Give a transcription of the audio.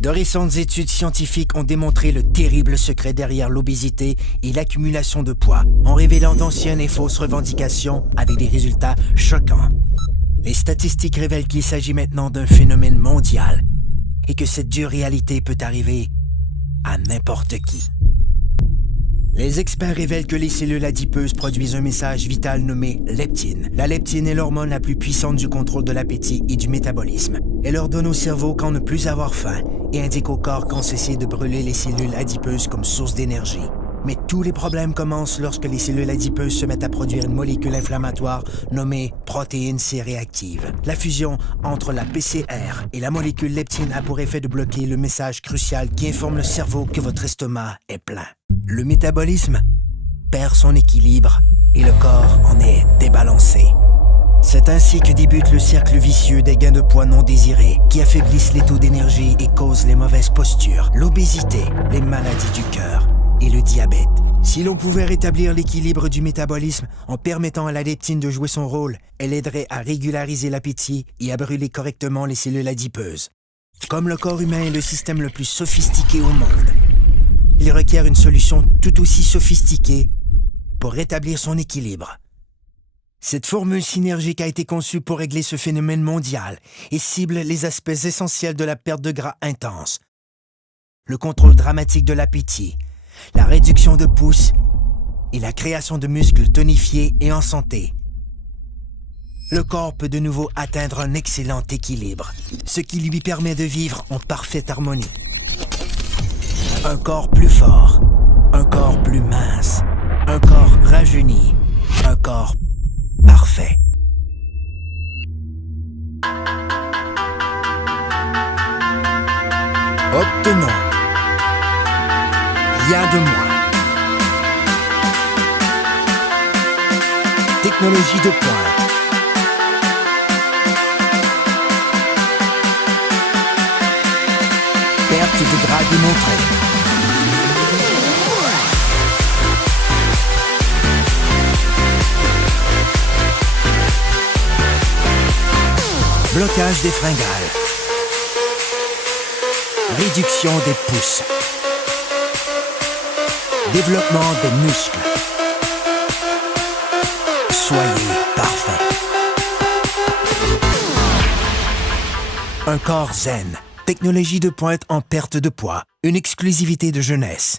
De récentes études scientifiques ont démontré le terrible secret derrière l'obésité et l'accumulation de poids, en révélant d'anciennes et fausses revendications avec des résultats choquants. Les statistiques révèlent qu'il s'agit maintenant d'un phénomène mondial et que cette dure réalité peut arriver à n'importe qui. Les experts révèlent que les cellules adipeuses produisent un message vital nommé leptine. La leptine est l'hormone la plus puissante du contrôle de l'appétit et du métabolisme. Elle ordonne au cerveau quand ne plus avoir faim et indique au corps quand cesser de brûler les cellules adipeuses comme source d'énergie. Mais tous les problèmes commencent lorsque les cellules adipeuses se mettent à produire une molécule inflammatoire nommée protéine C réactive. La fusion entre la PCR et la molécule leptine a pour effet de bloquer le message crucial qui informe le cerveau que votre estomac est plein. Le métabolisme perd son équilibre et le corps en est débalancé. C'est ainsi que débute le cercle vicieux des gains de poids non désirés qui affaiblissent les taux d'énergie et causent les mauvaises postures, l'obésité, les maladies du cœur et le diabète. Si l'on pouvait rétablir l'équilibre du métabolisme en permettant à la leptine de jouer son rôle, elle aiderait à régulariser l'appétit et à brûler correctement les cellules adipeuses. Comme le corps humain est le système le plus sophistiqué au monde, il requiert une solution tout aussi sophistiquée pour rétablir son équilibre. Cette formule synergique a été conçue pour régler ce phénomène mondial et cible les aspects essentiels de la perte de gras intense. Le contrôle dramatique de l'appétit, la réduction de pouces et la création de muscles tonifiés et en santé. Le corps peut de nouveau atteindre un excellent équilibre, ce qui lui permet de vivre en parfaite harmonie. Un corps plus fort, un corps plus mince, un corps rajeuni, un corps parfait. Obtenons rien de moins. Technologie de pointe. Perte de gras démontrée. Blocage des fringales. Réduction des pouces. Développement des muscles. Soyez parfait. Un corps zen. Technologie de pointe en perte de poids. Une exclusivité de jeunesse.